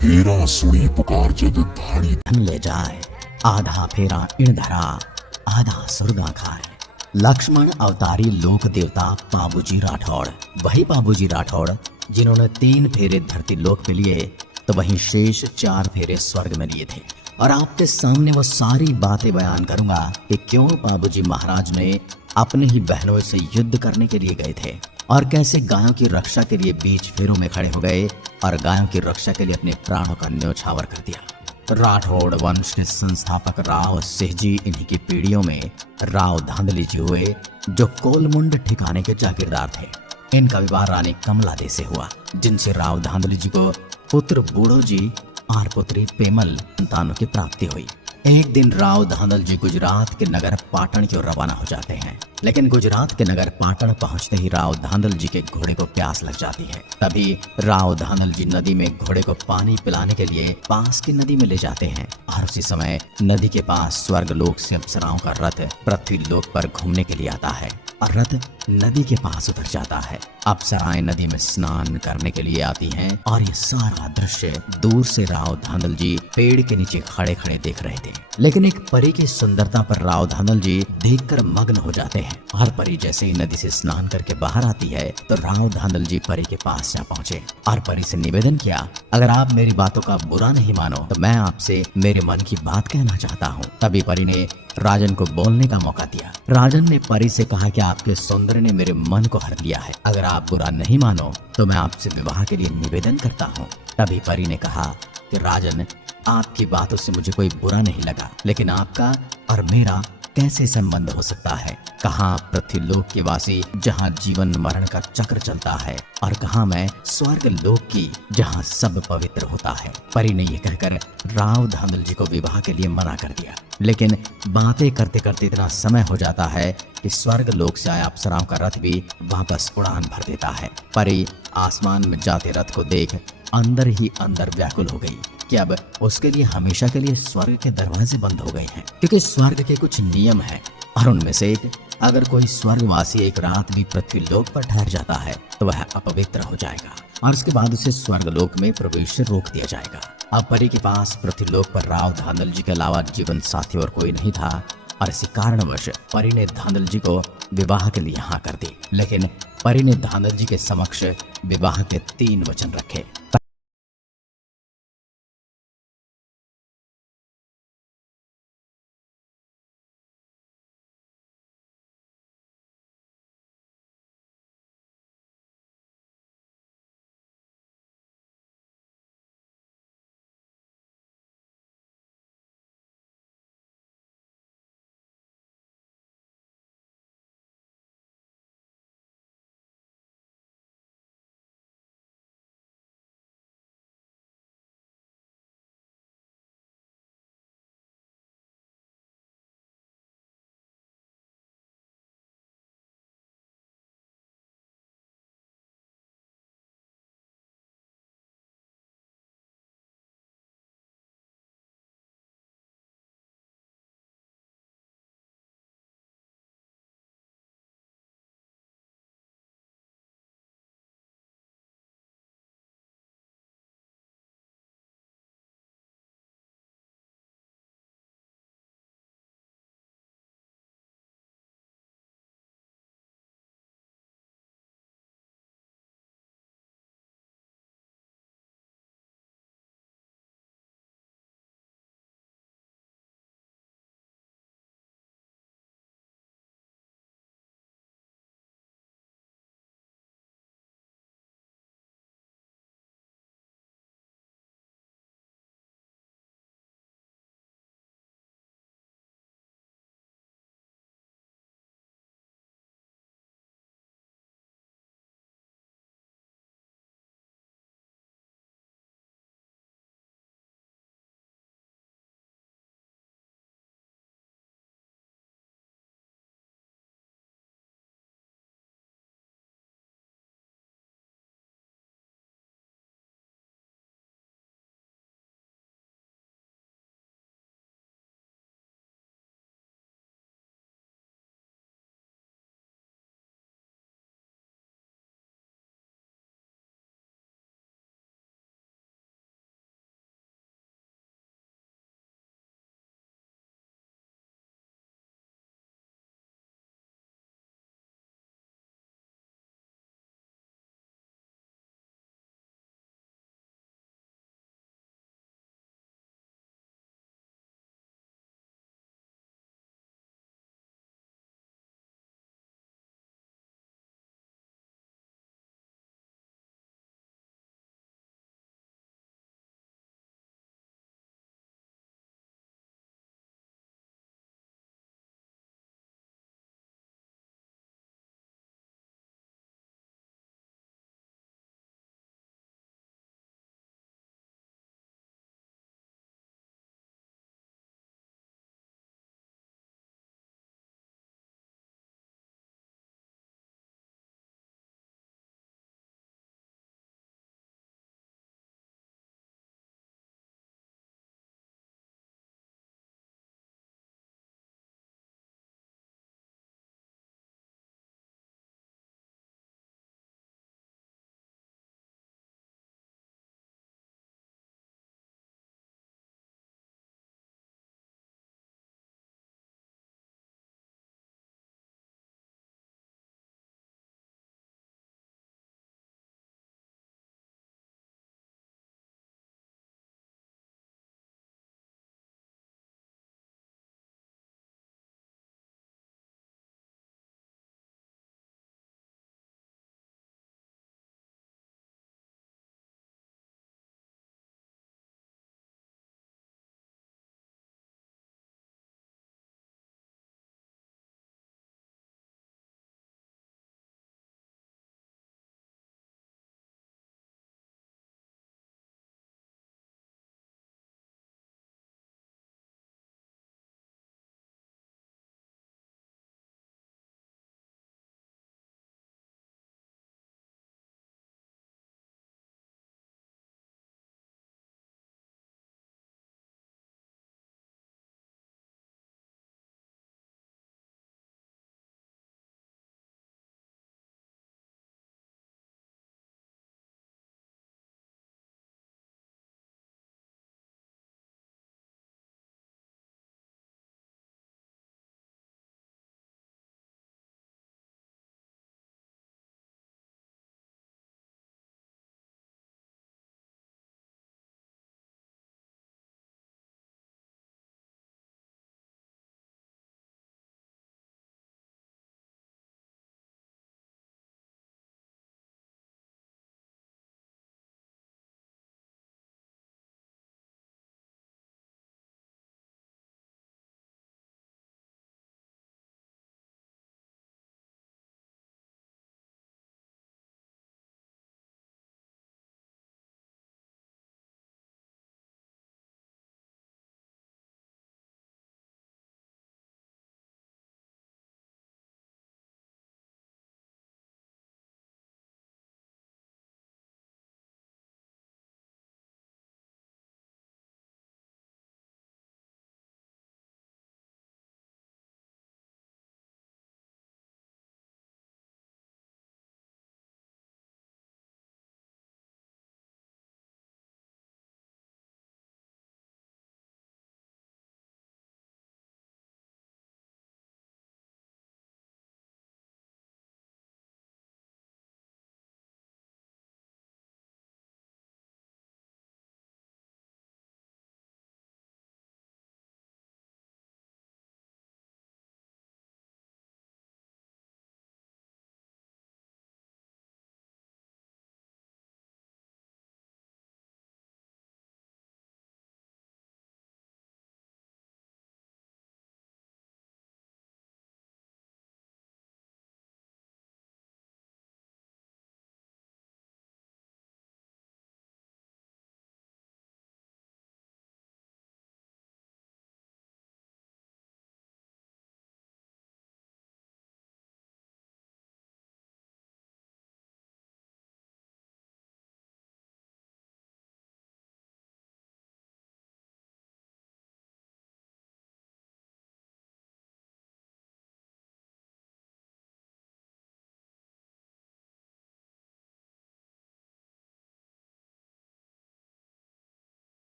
फेरा सुनी पुकार जग धाड़ी। धन ले जाए आधा फेरा इण धरा, आधा सुरगा खाए। लक्ष्मण अवतारी लोक देवता बाबूजी राठौड़, वही बाबूजी राठौड़ जिन्होंने 3 फेरे धरती लोक पे लिए तो वहीं शेष 4 फेरे स्वर्ग में लिए थे। और आपके सामने वो सारी बातें बयान करूंगा कि क्यों बाबूजी महाराज ने अपने ही बहनों से युद्ध करने के लिए गए थे और कैसे गायों की रक्षा के लिए बीच फेरों में खड़े हो गए और गायों की रक्षा के लिए अपने प्राणों का न्योछावर कर दिया। राठौड़ वंश के संस्थापक राव सिंह जी इन्हीं की पीढ़ियों में राव धांधली जी हुए, जो कोलमुंड ठिकाने के जागीरदार थे। इनका विवाह रानी कमला दे से हुआ, जिनसे राव धांधली जी को पुत्र बूढ़ो जी और पुत्री पेमल संतानों की प्राप्ति हुई। एक दिन राव धांधल जी गुजरात के नगर पाटन की ओर रवाना हो जाते हैं, लेकिन गुजरात के नगर पाटन पहुंचते ही राव धांधल जी के घोड़े को प्यास लग जाती है। तभी राव धांधल जी नदी में घोड़े को पानी पिलाने के लिए पास की नदी में ले जाते हैं और उसी समय नदी के पास स्वर्ग लोक से अप्सराओं का रथ पृथ्वी लोक पर घूमने के लिए आता है और रथ नदी के पास उतर जाता है। अप्सराएं नदी में स्नान करने के लिए आती हैं और ये सारा दृश्य दूर से राव धांधल जी पेड़ के नीचे खड़े खड़े देख रहे थे। लेकिन एक परी की सुंदरता पर राव धांधल जी देखकर मग्न हो जाते हैं और परी जैसे ही नदी से स्नान करके बाहर आती है तो राव धांधल जी परी के पास जा पहुंचे और परी से निवेदन किया, अगर आप मेरी बातों का बुरा नहीं मानो तो मैं आपसे मेरे मन की बात कहना चाहता हूँ। तभी परी ने राजन को बोलने का मौका दिया। राजन ने परी से कहा कि आपके सौंदर्य ने मेरे मन को हर लिया है, अगर आप बुरा नहीं मानो तो मैं आपसे विवाह के लिए निवेदन करता हूँ। तभी परी ने कहा कि राजन, आपकी बातों से मुझे कोई बुरा नहीं लगा, लेकिन आपका और मेरा कैसे संबंध हो सकता है? कहाँ पृथ्वी लोक के वासी जहाँ जीवन मरण का चक्र चलता है और कहाँ मैं स्वर्ग लोक की जहाँ सब पवित्र होता है। परी ने यह कहकर राव धांधल जी को विवाह के लिए मना कर दिया। लेकिन बातें करते करते इतना समय हो जाता है कि स्वर्ग लोक से आया अप्सराओं का रथ भी वापस उड़ान भर देता है। परी आसमान में जाते रथ को देख अंदर ही अंदर व्याकुल हो गई कि अब उसके लिए हमेशा के लिए स्वर्ग के दरवाजे बंद हो गए हैं, क्योंकि स्वर्ग के कुछ नियम हैं और उनमें से एक, अगर कोई स्वर्गवासी एक रात भी पृथ्वी लोक पर ठहर जाता है तो वह अपवित्र हो जाएगा और उसके बाद उसे स्वर्ग लोक में प्रवेश से रोक दिया जाएगा। अब परी के पास पृथ्वी लोक पर राव धांधल जी के अलावा जीवन साथी और कोई नहीं था और इसी कारणवश परी ने धांधल जी को विवाह के लिए हाँ कर दी। लेकिन परी ने धांधल जी के समक्ष विवाह के 3 वचन रखे।